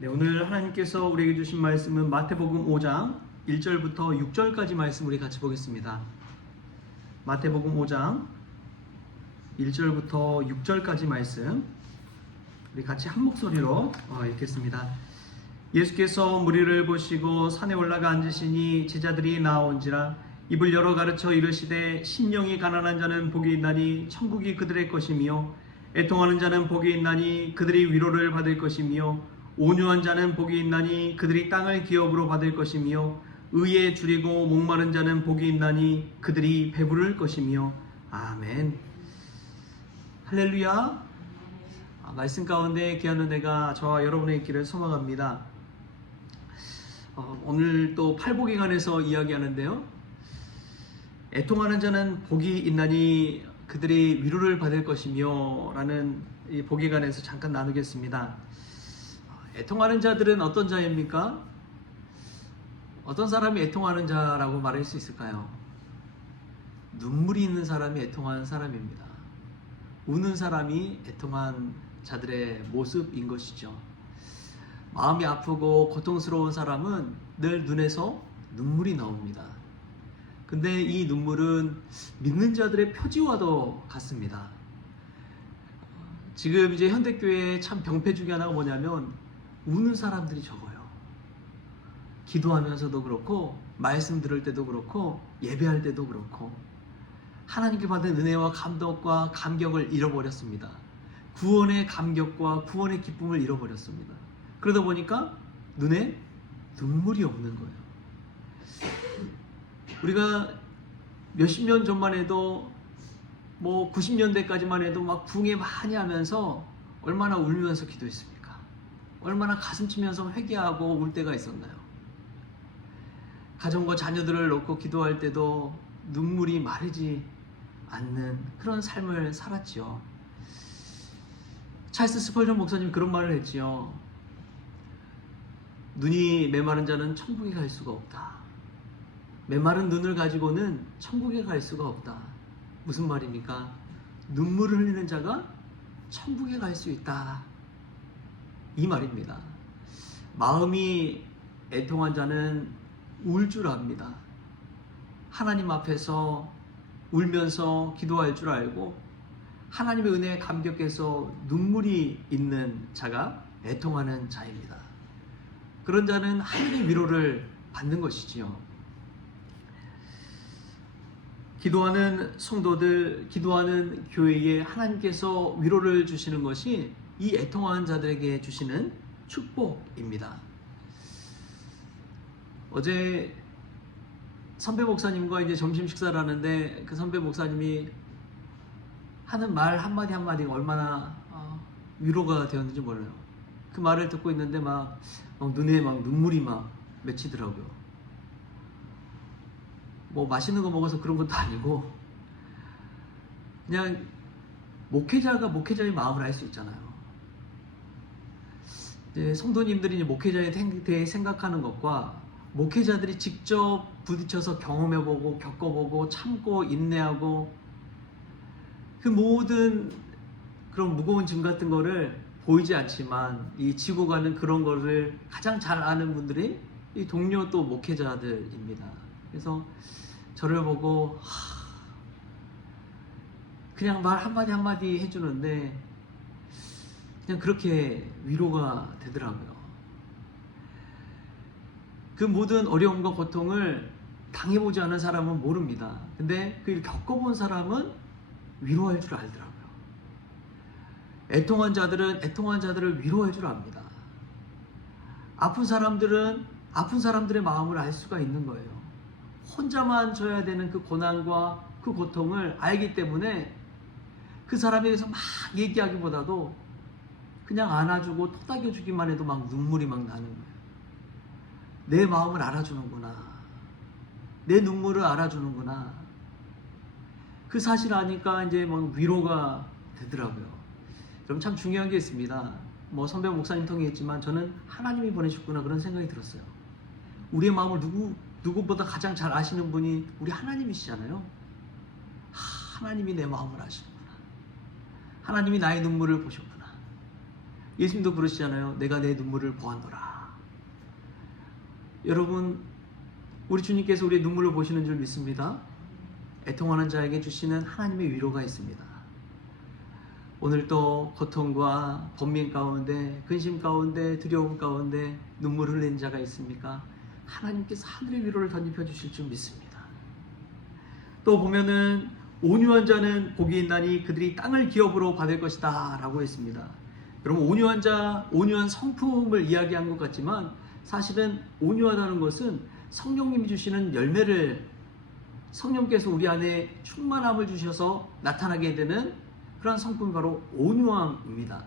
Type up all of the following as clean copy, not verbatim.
네, 오늘 하나님께서 우리에게 주신 말씀은 마태복음 5장 1절부터 6절까지 말씀 우리 같이 보겠습니다. 마태복음 5장 1절부터 6절까지 말씀 우리 같이 한 목소리로 읽겠습니다. 예수께서 무리를 보시고 산에 올라가 앉으시니 제자들이 나온지라 입을 열어 가르쳐 이르시되 심령이 가난한 자는 복이 있나니 천국이 그들의 것이며 애통하는 자는 복이 있나니 그들이 위로를 받을 것이며 온유한 자는 복이 있나니 그들이 땅을 기업으로 받을 것이며 의에 줄이고 목마른 자는 복이 있나니 그들이 배부를 것이며 아멘. 할렐루야. 말씀 가운데 귀한 은혜가 저와 여러분의 있기를 소망합니다. 오늘 또 팔복에 관해서 이야기하는데요, 애통하는 자는 복이 있나니 그들이 위로를 받을 것이며 라는 이 복에 관해서 잠깐 나누겠습니다. 애통하는 자들은 어떤 자입니까? 어떤 사람이 애통하는 자라고 말할 수 있을까요? 눈물이 있는 사람이 애통하는 사람입니다. 우는 사람이 애통한 자들의 모습인 것이죠. 마음이 아프고 고통스러운 사람은 늘 눈에서 눈물이 나옵니다. 근데 이 눈물은 믿는 자들의 표지와도 같습니다. 지금 이제 현대교회의 참 병폐 중에 하나가 뭐냐면 우는 사람들이 적어요. 기도하면서도 그렇고 말씀 들을 때도 그렇고 예배할 때도 그렇고 하나님께 받은 은혜와 감동과 감격을 잃어버렸습니다. 구원의 감격과 구원의 기쁨을 잃어버렸습니다. 그러다 보니까 눈에 눈물이 없는 거예요. 우리가 몇십 년 전만 해도 90년대까지만 해도 막 붕괴 많이 하면서 얼마나 울면서 기도했습니까? 얼마나 가슴 치면서 회개하고 울 때가 있었나요? 가정과 자녀들을 놓고 기도할 때도 눈물이 마르지 않는 그런 삶을 살았지요. 찰스 스펄전 목사님이 그런 말을 했지요. 눈이 메마른 자는 천국에 갈 수가 없다. 메마른 눈을 가지고는 천국에 갈 수가 없다. 무슨 말입니까? 눈물을 흘리는 자가 천국에 갈 수 있다, 이 말입니다. 마음이 애통한 자는 울 줄 압니다. 하나님 앞에서 울면서 기도할 줄 알고 하나님의 은혜에 감격해서 눈물이 있는 자가 애통하는 자입니다. 그런 자는 하늘의 위로를 받는 것이지요. 기도하는 성도들, 기도하는 교회에 하나님께서 위로를 주시는 것이 이 애통하는 자들에게 주시는 축복입니다. 어제 선배 목사님과 이제 점심 식사를 하는데 그 선배 목사님이 하는 말 한마디 한마디가 얼마나 위로가 되었는지 몰라요. 그 말을 듣고 있는데 막 눈에 막 눈물이 막 맺히더라고요. 맛있는 거 먹어서 그런 것도 아니고 그냥 목회자가 목회자의 마음을 알 수 있잖아요. 이제 성도님들이 이제 목회자에 대해 생각하는 것과 목회자들이 직접 부딪혀서 경험해보고 겪어보고 참고 인내하고 그 모든 그런 무거운 짐 같은 거를 보이지 않지만 이 지고 가는 그런 거를 가장 잘 아는 분들이 이 동료 또 목회자들입니다. 그래서 저를 보고 그냥 말 한마디 한마디 해주는데 그냥 그렇게 위로가 되더라고요. 그 모든 어려움과 고통을 당해보지 않은 사람은 모릅니다. 근데 그걸 겪어본 사람은 위로할 줄 알더라고요. 애통한 자들은 애통한 자들을 위로할 줄 압니다. 아픈 사람들은 아픈 사람들의 마음을 알 수가 있는 거예요. 혼자만 져야 되는 그 고난과 그 고통을 알기 때문에 그 사람에 대해서 막 얘기하기보다도 그냥 안아주고 토닥여주기만 해도 막 눈물이 막 나는 거예요. 내 마음을 알아주는구나. 내 눈물을 알아주는구나. 그 사실 아니까 이제 막 위로가 되더라고요. 그럼 참 중요한 게 있습니다. 선배 목사님 통해 했지만 저는 하나님이 보내셨구나 그런 생각이 들었어요. 우리의 마음을 누구보다 가장 잘 아시는 분이 우리 하나님이시잖아요. 하나님이 내 마음을 아시는구나. 하나님이 나의 눈물을 보셨구나. 예수님도 그러시잖아요. 내가 내 눈물을 보았노라. 여러분, 우리 주님께서 우리의 눈물을 보시는 줄 믿습니다. 애통하는 자에게 주시는 하나님의 위로가 있습니다. 오늘도 고통과 번민 가운데, 근심 가운데, 두려움 가운데 눈물 흘리는 자가 있습니까? 하나님께서 하늘의 위로를 덧입혀 주실 줄 믿습니다. 또 보면은 온유한 자는 복이 있나니 그들이 땅을 기업으로 받을 것이다 라고 했습니다. 여러분, 온유한 자, 온유한 성품을 이야기한 것 같지만 사실은 온유하다는 것은 성령님이 주시는 열매를, 성령께서 우리 안에 충만함을 주셔서 나타나게 되는 그런 성품이 바로 온유함입니다.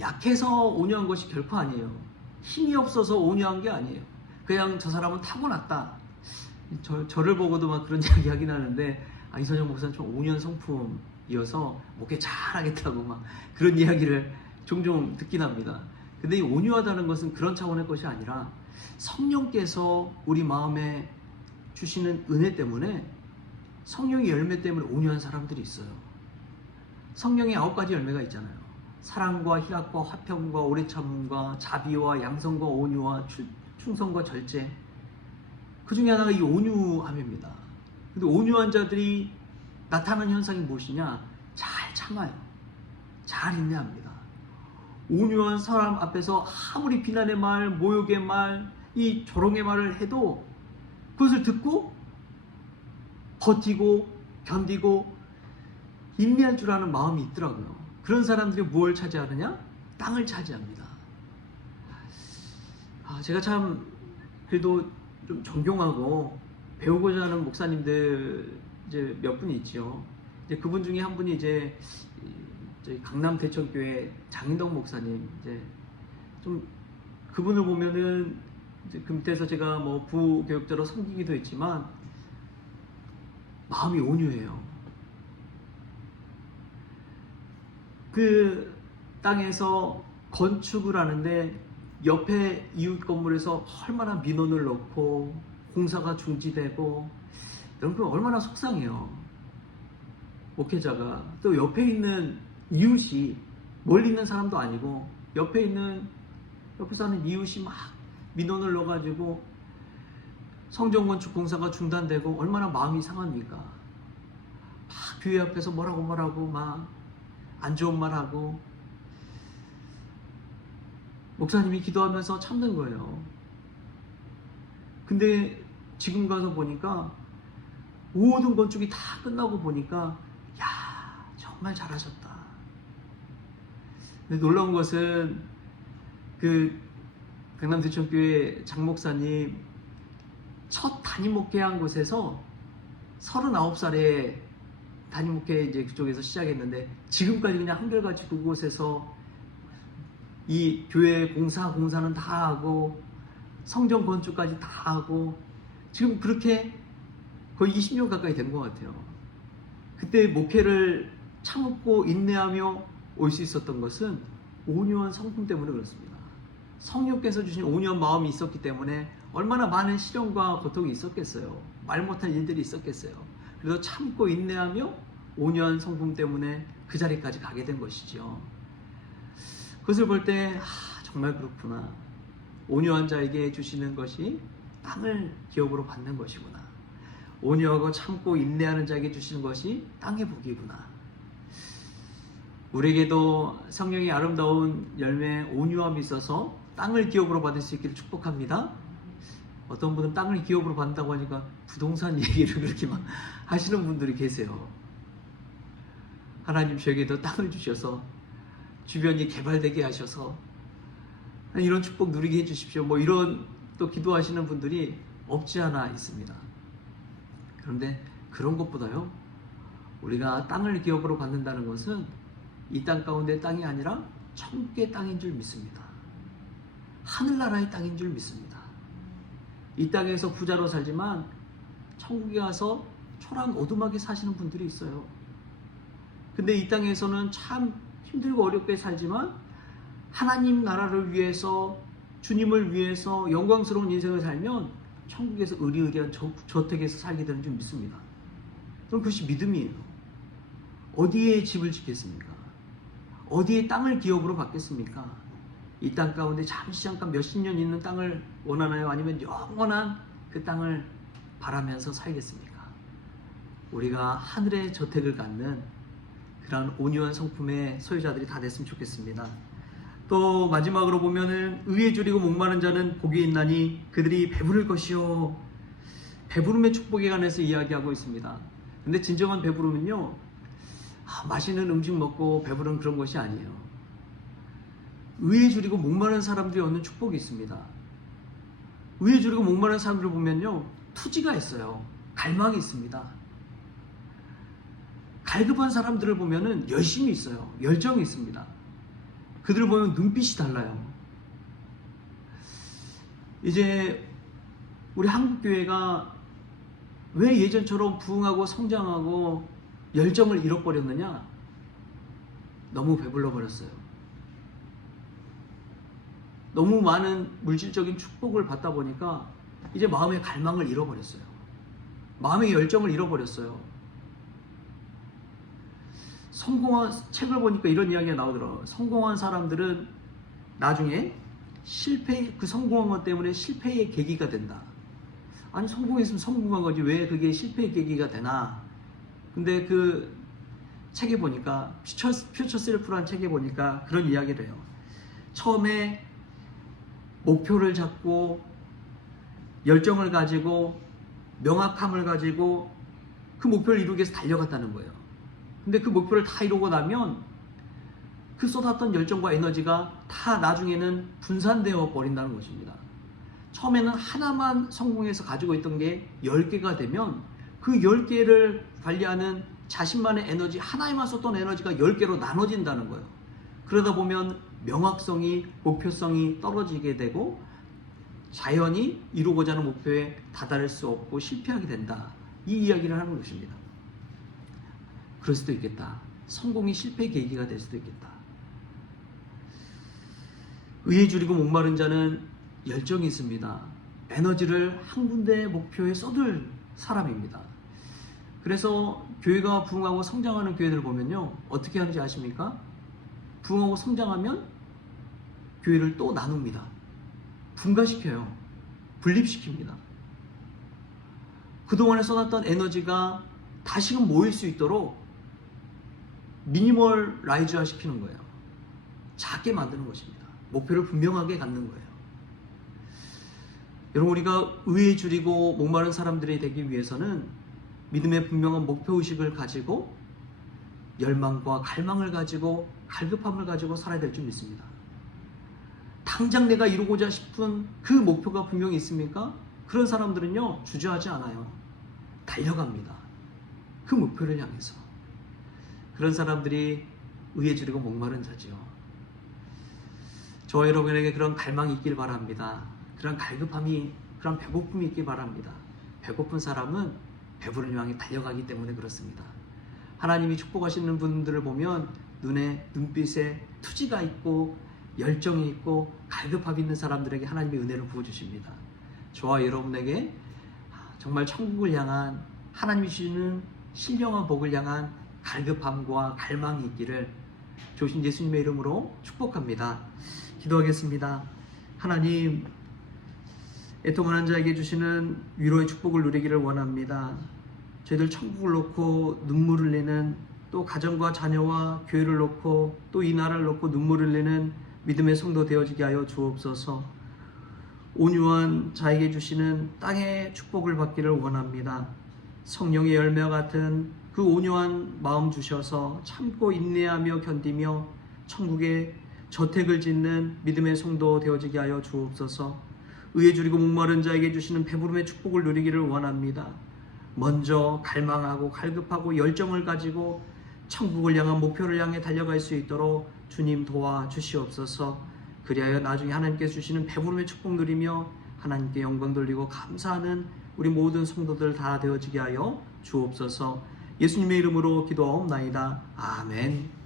약해서 온유한 것이 결코 아니에요. 힘이 없어서 온유한 게 아니에요. 그냥 저 사람은 타고났다. 저를 보고도 막 그런 이야기 하긴 하는데, 이선영 목사는 좀 온유한 성품이어서 목회 잘하겠다고 막 그런 이야기를 종종 듣긴 합니다. 근데 이 온유하다는 것은 그런 차원의 것이 아니라 성령께서 우리 마음에 주시는 은혜 때문에, 성령의 열매 때문에 온유한 사람들이 있어요. 성령의 9가지 열매가 있잖아요. 사랑과 희락과 화평과 오래 참음과 자비와 양성과 온유와 충성과 절제. 그 중에 하나가 이 온유함입니다. 근데 온유한 자들이 나타나는 현상이 무엇이냐? 잘 참아요. 잘 인내합니다. 온유한 사람 앞에서 아무리 비난의 말, 모욕의 말, 이 조롱의 말을 해도 그것을 듣고 버티고 견디고 인내할 줄 아는 마음이 있더라고요. 그런 사람들이 무엇을 차지하느냐? 땅을 차지합니다. 제가 참 그래도 좀 존경하고 배우고자 하는 목사님들 이제 몇 분이 있죠. 이제 그분 중에 한 분이 이제 저희 강남 대천교회 장인덕 목사님, 이제 좀 그분을 보면은 이제 그 밑에서 제가 뭐 부교육자로 섬기기도 했지만 마음이 온유해요. 그 땅에서 건축을 하는데 옆에 이웃 건물에서 얼마나 민원을 넣고 공사가 중지되고, 여러분 얼마나 속상해요. 목회자가 또 옆에 있는 이웃이, 멀리 있는 사람도 아니고 옆에 사는 이웃이 막 민원을 넣어가지고 성전 건축 공사가 중단되고 얼마나 마음이 상합니까? 막 교회 앞에서 뭐라고 막 안 좋은 말 하고, 목사님이 기도하면서 참는 거예요. 근데 지금 가서 보니까 모든 건축이 다 끝나고 보니까, 야, 정말 잘하셨다. 근데 놀라운 것은 그 강남 대천교회 장 목사님 첫 담임 목회한 곳에서 39살에 담임 목회 이제 그쪽에서 시작했는데, 지금까지 그냥 한결같이 그곳에서 이 교회 공사는 다 하고 성전 건축까지 다 하고 지금 그렇게 거의 20년 가까이 된 것 같아요. 그때 목회를 참고 인내하며 올 수 있었던 것은 온유한 성품 때문에 그렇습니다. 성령께서 주신 온유한 마음이 있었기 때문에 얼마나 많은 시련과 고통이 있었겠어요. 말 못할 일들이 있었겠어요. 그래서 참고 인내하며 온유한 성품 때문에 그 자리까지 가게 된 것이죠. 그것을 볼 때 정말 그렇구나. 온유한 자에게 주시는 것이 땅을 기업으로 받는 것이구나. 온유하고 참고 인내하는 자에게 주시는 것이 땅의 복이구나. 우리에게도 성령의 아름다운 열매 온유함이 있어서 땅을 기업으로 받을 수 있기를 축복합니다. 어떤 분은 땅을 기업으로 받는다고 하니까 부동산 얘기를 그렇게 막 하시는 분들이 계세요. 하나님 저에게도 땅을 주셔서 주변이 개발되게 하셔서 이런 축복 누리게 해주십시오. 뭐 이런 또 기도하시는 분들이 없지 않아 있습니다. 그런데 그런 것보다요, 우리가 땅을 기업으로 받는다는 것은 이 땅 가운데 땅이 아니라 천국의 땅인 줄 믿습니다. 하늘나라의 땅인 줄 믿습니다. 이 땅에서 부자로 살지만 천국에 가서 초라한 오두막에 사시는 분들이 있어요. 근데 이 땅에서는 참 힘들고 어렵게 살지만 하나님 나라를 위해서, 주님을 위해서 영광스러운 인생을 살면 천국에서 의리의리한 저택에서 살게 되는 줄 믿습니다. 그럼 그것이 믿음이에요. 어디에 집을 짓겠습니까? 어디에 땅을 기업으로 받겠습니까? 이 땅 가운데 잠깐 몇십 년 있는 땅을 원하나요? 아니면 영원한 그 땅을 바라면서 살겠습니까? 우리가 하늘의 저택을 갖는 그런 온유한 성품의 소유자들이 다 됐으면 좋겠습니다. 또 마지막으로 보면은 의에 줄이고 목마른 자는 복이 있나니 그들이 배부를 것이요. 배부름의 축복에 관해서 이야기하고 있습니다. 근데 진정한 배부름은요, 맛있는 음식 먹고 배부른 그런 것이 아니에요. 의에 줄이고 목마른 사람들이 얻는 축복이 있습니다. 의에 줄이고 목마른 사람들을 보면요, 투지가 있어요. 갈망이 있습니다. 갈급한 사람들을 보면은 열심이 있어요. 열정이 있습니다. 그들을 보면 눈빛이 달라요. 이제 우리 한국교회가 왜 예전처럼 부흥하고 성장하고 열정을 잃어버렸느냐? 너무 배불러 버렸어요. 너무 많은 물질적인 축복을 받다 보니까 이제 마음의 갈망을 잃어버렸어요. 마음의 열정을 잃어버렸어요. 성공한 책을 보니까 이런 이야기가 나오더라고요. 성공한 사람들은 나중에 그 성공한 것 때문에 실패의 계기가 된다. 아니, 성공했으면 성공한 거지 왜 그게 실패의 계기가 되나? 근데 그 책에 보니까 퓨처 셀프라는 책에 보니까 그런 이야기를 해요. 처음에 목표를 잡고 열정을 가지고 명확함을 가지고 그 목표를 이루기 위해서 달려갔다는 거예요. 근데 그 목표를 다 이루고 나면 그 쏟았던 열정과 에너지가 다 나중에는 분산되어 버린다는 것입니다. 처음에는 하나만 성공해서 가지고 있던 게 10개가 되면 그 10개를 관리하는 자신만의 에너지, 하나에만 썼던 에너지가 10개로 나눠진다는 거예요. 그러다 보면 명확성이, 목표성이 떨어지게 되고 자연히 이루고자 하는 목표에 다다를 수 없고 실패하게 된다. 이 이야기를 하는 것입니다. 그럴 수도 있겠다. 성공이 실패의 계기가 될 수도 있겠다. 의에 줄이고 목마른 자는 열정이 있습니다. 에너지를 한 군데 목표에 쏟을 사람입니다. 그래서 교회가 부흥하고 성장하는 교회들을 보면요, 어떻게 하는지 아십니까? 부흥하고 성장하면 교회를 또 나눕니다. 분가시켜요. 분립시킵니다. 그동안에 쏟았던 에너지가 다시금 모일 수 있도록 미니멀라이즈화 시키는 거예요. 작게 만드는 것입니다. 목표를 분명하게 갖는 거예요. 여러분, 우리가 의에 줄이고 목마른 사람들이 되기 위해서는 믿음의 분명한 목표의식을 가지고 열망과 갈망을 가지고 갈급함을 가지고 살아야 될 줄 믿습니다. 당장 내가 이루고자 싶은 그 목표가 분명히 있습니까? 그런 사람들은요, 주저하지 않아요. 달려갑니다. 그 목표를 향해서. 그런 사람들이 의에 줄이고 목마른 자지요. 저와 여러분에게 그런 갈망이 있길 바랍니다. 그런 갈급함이, 그런 배고픔이 있길 바랍니다. 배고픈 사람은 배부른 향해 달려가기 때문에 그렇습니다. 하나님이 축복하시는 분들을 보면 눈빛에 투지가 있고 열정이 있고 갈급함이 있는 사람들에게 하나님의 은혜를 부어주십니다. 저와 여러분에게 정말 천국을 향한 하나님이 주시는 신령한 복을 향한 갈급함과 갈망이 있기를 조신 예수님의 이름으로 축복합니다. 기도하겠습니다. 하나님, 애통하는 자에게 주시는 위로의 축복을 누리기를 원합니다. 저희들 천국을 놓고 눈물을 흘리는, 또 가정과 자녀와 교회를 놓고 또 이 나라를 놓고 눈물을 흘리는 믿음의 성도 되어지게 하여 주옵소서. 온유한 자에게 주시는 땅의 축복을 받기를 원합니다. 성령의 열매와 같은 그 온유한 마음 주셔서 참고 인내하며 견디며 천국에 저택을 짓는 믿음의 성도 되어지게 하여 주옵소서. 의에 줄이고 목마른 자에게 주시는 배부름의 축복을 누리기를 원합니다. 먼저 갈망하고 갈급하고 열정을 가지고 천국을 향한 목표를 향해 달려갈 수 있도록 주님 도와주시옵소서. 그리하여 나중에 하나님께 주시는 배부름의 축복 누리며 하나님께 영광 돌리고 감사하는 우리 모든 성도들 다 되어지게 하여 주옵소서. 예수님의 이름으로 기도하옵나이다. 아멘.